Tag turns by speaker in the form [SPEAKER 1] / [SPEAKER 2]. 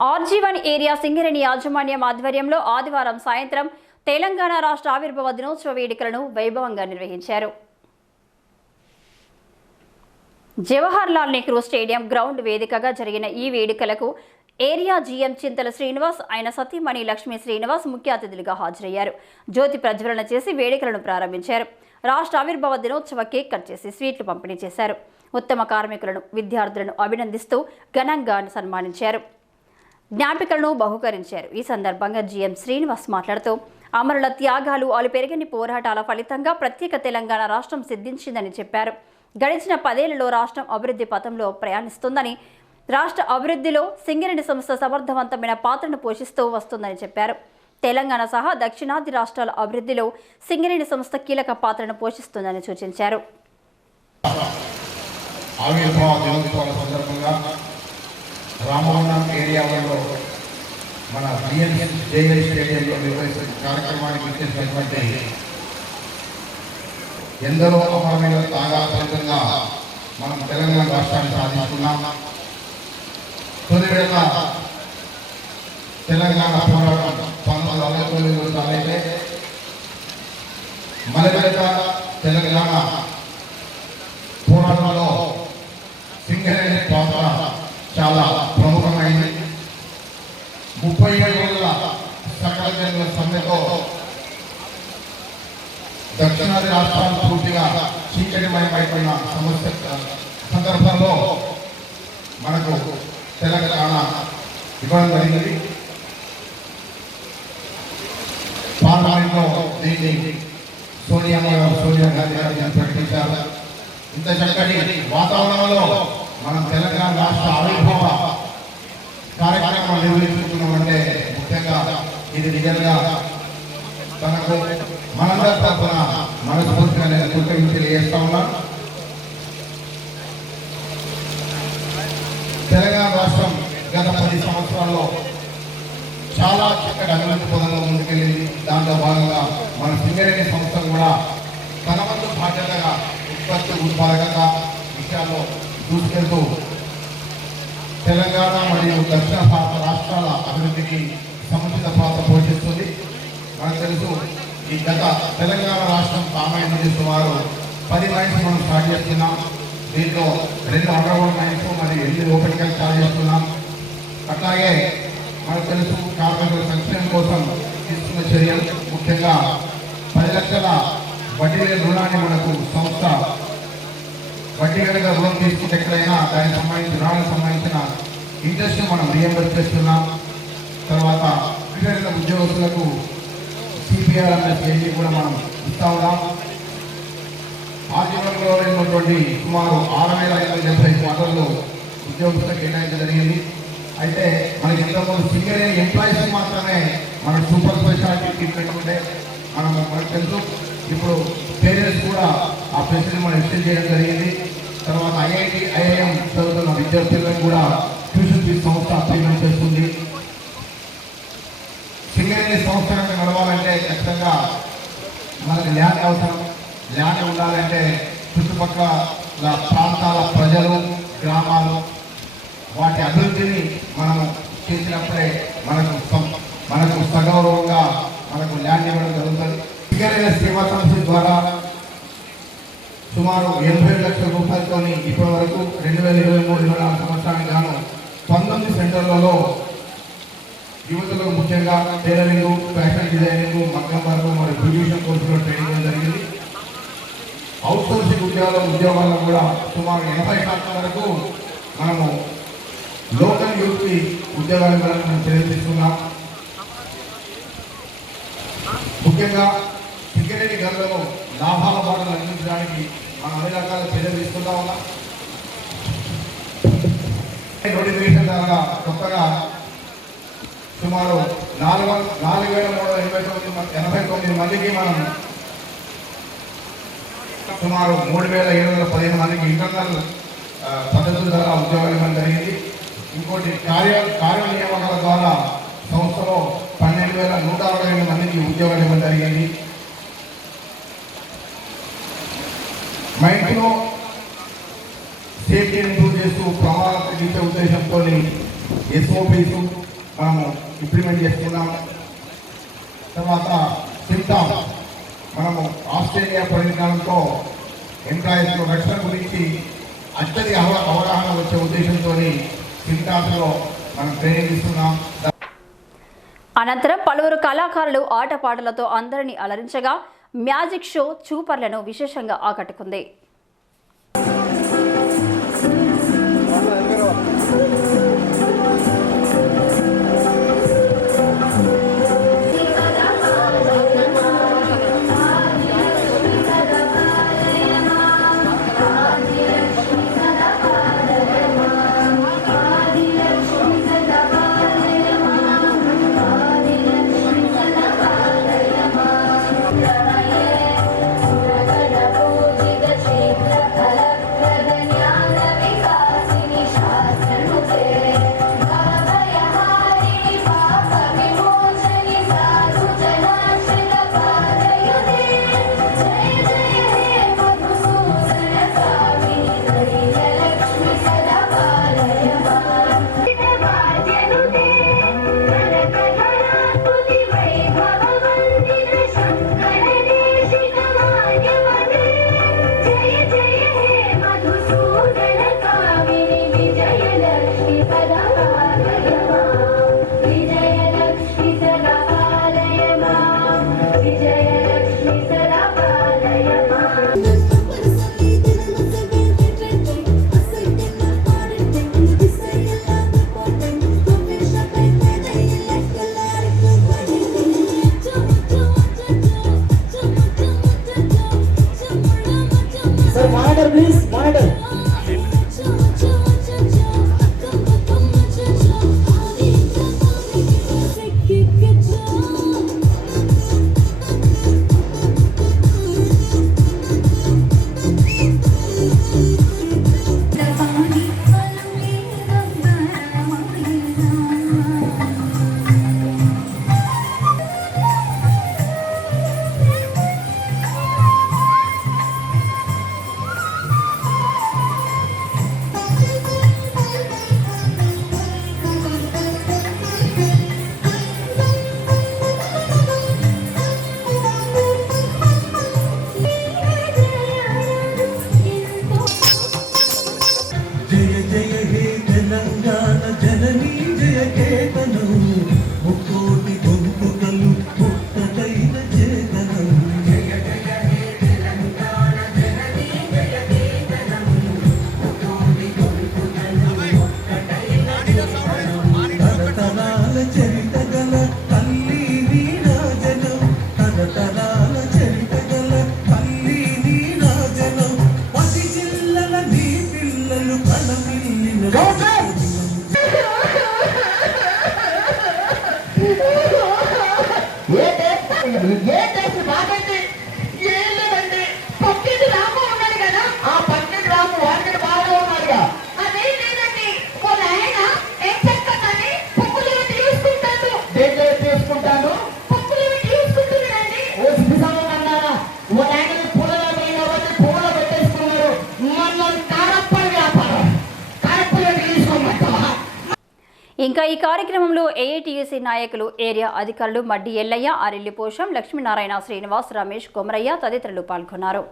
[SPEAKER 1] RG one area Singareni యాజమాన్యం ఆధ్వర్యంలో ఆదివారం సాయంత్రం తెలంగాణ రాష్ట్ర ఆవిర్భావ దినోత్సవ వేడుకలను వైభవంగా నిర్వహించారు. జవహర్ లాల్ నెహ్రూ స్టేడియం గ్రౌండ్ వేదికగా జరిగిన ఈ వేడుకలకు ఏరియా జీఎం చింతల శ్రీనివాస్ ఆయన సతీమణి లక్ష్మీ శ్రీనివాస్ ముఖ్య అతిథులుగా హాజరయ్యారు. జ్యోతి ప్రజ్వలన చేసి వేడుకలను ప్రారంభించారు. రాష్ట్ర ఆవిర్భావ దినోత్సవ కేక్ కట్ చేసి స్వీట్లు పంపిణీ చేశారు. ఉత్తమ కార్మికులను విద్యార్థులను అభినందిస్తూ ఘనంగా సన్మానించారు. జ్ఞాపికలను బహుకరించారు. ఈ సందర్భంగా జీఎం శ్రీనివాస్ మాట్లాడుతూ అమరుల త్యాగాలు అలు పెరిగని పోరాటాల ఫలితంగా ప్రత్యేక తెలంగాణ రాష్ట్రం సిద్ధించిందని చెప్పారు. గడిచిన పదేళ్ళలో రాష్ట్రం అభివృద్ధి పథంలో ప్రయాణిస్తుందని రాష్ట్ర అభివృద్ధిలో సింగరేణి సంస్థ సమర్థవంతమైన పాత్రను పోషిస్తూ వస్తుందని చెప్పారు. తెలంగాణ సహా దక్షిణాది రాష్ట్రాల అభివృద్ధిలో సింగరేణి సంస్థ కీలక పాత్రను పోషిస్తుందని సూచించారు.
[SPEAKER 2] ఆవిర్భావ దినోత్సవాల సందర్భంగా రామవనం ఏరియాలో మన బిఎన్ఎస్ జేఎల్ స్టేడియంలో నిర్వహిస్తున్న కార్యక్రమానికి ఇచ్చేసినటువంటి ఎందరో అమరమైన తాగా మనం తెలంగాణ రాష్ట్రాన్ని సాధిస్తున్నాం. తొలి వేళ తెలంగాణ పోరాటం పంతొమ్మిది వందల తొమ్మిది తొమ్మిదిలో సాగైతే మలబెడత తెలంగాణ పోరాటంలో సింగరేణి పాత్ర చాలా ప్రముఖమైంది ముప్పై ఏడు రోజుల సకల జనుల సమ్మెతో దక్షిణాది రాష్ట్రాలు పూర్తిగా చీకటిమయమైపోయిన సమస్య సందర్భంలో మనకు తెలంగాణ ఇవ్వడం జరిగింది. పార్లమెంట్లో దీన్ని సోనియా సోనియా గాంధీ గారు దీన్ని ప్రకటించారు? ఇంత చక్కటి వాతావరణంలో మనం తెలంగాణ రాష్ట్ర ఆవిర్భావ కార్యక్రమం నిర్వహించుకున్నామంటే ముఖ్యంగా ఇది నిజంగా తనకు మనందరి తరఫున మనస్ఫూర్తిగా నేను కృతజ్ఞతలు తెలియజేస్తా ఉన్నా. తెలంగాణ రాష్ట్రం గత పది సంవత్సరాల్లో చాలా చక్కటి అభివృద్ధి పదంలో ముందుకెళ్ళింది. దాంట్లో భాగంగా మన సింగరేణి సంస్థ కూడా తన వంతు బాధ్యతగా ఉత్పత్తి ఉత్పాదకంగా విషయాల్లో దూసుకెళ్తూ తెలంగాణ మరియు దక్షిణ భారత రాష్ట్రాల అభివృద్ధికి సముచిత పాత్ర పోషిస్తుంది. మనకు తెలుసు ఈ గత తెలంగాణ రాష్ట్రం కామాయి సుమారు పది మైన్స్ మనం స్టార్ట్ చేస్తున్నాం. దీంట్లో రెండు అండర్గ్రౌండ్ మైన్స్ మరియు ఎన్ని ఓపెన్గా స్టార్ట్ చేస్తున్నాం. అట్లాగే మనకు తెలుసు కార్మికుల సంక్షేమం కోసం తీసుకున్న చర్యలు. ముఖ్యంగా పది లక్షల వడ్డీ లేని రుణాన్ని మనకు సంస్థ వడ్డీ కనుక రుణం తీసుకుంటే ఎక్కడైనా దానికి సంబంధించిన రుణాలకు సంబంధించిన ఇంట్రెస్ట్ మనం రియంబర్స్ చేస్తున్నాం. తర్వాత వివిధ ఉద్యోగస్తులకు సిపిఆర్ అనే చేంజ్ కూడా మనం ఇస్తా ఉన్నాం ఆజీవనంలో ఉన్నటువంటి సుమారు ఆరు వేల ఐదు వందల డెబ్బై క్వార్టర్లు ఉద్యోగస్తులకు కేటాయించడం జరిగింది. అయితే మనకి ఇంతకుముందు సింగర్ ఎంప్లాయీస్ మాత్రమే మన సూపర్ స్పెషాలిటీ ట్రీట్మెంట్ ఉంటే మనం మనకు తెలుసు. ఇప్పుడు పేరెంట్స్ కూడా ఆ ఫెసిలిటీ మనం ఎక్స్టెండ్ చేయడం జరిగింది. తర్వాత ఐఐటి ఐఐఎం చదువుతున్న విద్యార్థులకు కూడా ట్యూషన్ ఫీజు సంస్థ సింగరేణి సంస్థ నడవాలంటే ఖచ్చితంగా మనకి ల్యాండ్ అవసరం. ల్యాండ్ ఉండాలంటే చుట్టుపక్కల ప్రాంతాల ప్రజలు గ్రామాలు వాటి అభివృద్ధిని మనము చేసినప్పుడే మనకు మనకు సగౌరవంగా మనకు ల్యాండ్ ఇవ్వడం జరుగుతుంది. సింగరేణి సేవా సంస్థ ద్వారా సుమారు ఎనభై లక్షల రూపాయలతో ఇప్పటి వరకు రెండు వేల ఇరవై మూడు ఇరవై నాలుగు సంవత్సరానికి గాను పంతొమ్మిది సెంటర్లలో యువతలో ముఖ్యంగా టైలరింగ్ ఫ్యాషన్ డిజైనింగ్ మగ్గం వరకు మరియు బ్యూటిషన్ కోర్సులో ట్రైనింగ్ జరిగింది. అవుట్ సోర్సింగ్ ఉద్యోగాల ఉద్యోగాల్లో కూడా సుమారు ఎనభై శాతం వరకు మనము లోకల్ యూత్కి ఉద్యోగాలు ఇవ్వాలని మేము తెలియజేస్తున్నాం ముఖ్యంగా సింగరేణి గనులను లాభాల బాటలు అందించడానికి మనం అన్ని రకాల చర్యలు తీసుకుంటా ఉన్నాం. నోటిఫికేషన్ ద్వారా కొత్తగా సుమారు నాలుగు నాలుగు వేల మూడు వందల ఎనభై తొమ్మిది ఎనభై తొమ్మిది మందికి మనం సుమారు మూడు వేల ఏడు వందల పదిహేను మందికి ఇంటర్నల్ పద్ధతుల ద్వారా ఉద్యోగాలు ఇవ్వడం జరిగింది. ఇంకోటి కార్య కార్యనియామకాల ద్వారా సంస్థలో పన్నెండు వేల నూట అరవై ఐదు మందికి ఉద్యోగాలు ఇవ్వడం జరిగింది. మైండ్లో సేఫ్టీ ఇంప్రూవ్ చేస్తూ ప్రమాదాలు తగ్గించే ఉద్దేశంతో ఎస్ఓపీస్ మనము ఇంప్లిమెంట్ చేసుకున్నాం. తర్వాత సిమ్టామ్ మనము ఆస్ట్రేలియా పరిణామంతో ఎంప్లాయీస్లో రక్షణ గురించి అత్యధిక అవ అవగాహన వచ్చే ఉద్దేశంతో సిమ్టామ్స్లో మనం ట్రైనింగ్ ఇస్తున్నాం.
[SPEAKER 1] అనంతరం పలువురు కళాకారులు ఆటపాటలతో అందరినీ అలరించగా మ్యాజిక్ షో చూపర్లను విశేషంగా ఆకట్టుకుంది. ఇంకా ఈ కార్యక్రమంలో ఏఐటీయూసీ నాయకులు ఏరియా అధికారులు మడ్డి ఎల్లయ్య ఆరెల్లి పోషం లక్ష్మీనారాయణ శ్రీనివాస్ రమేష్ కొమరయ్య తదితరులు పాల్గొన్నారు.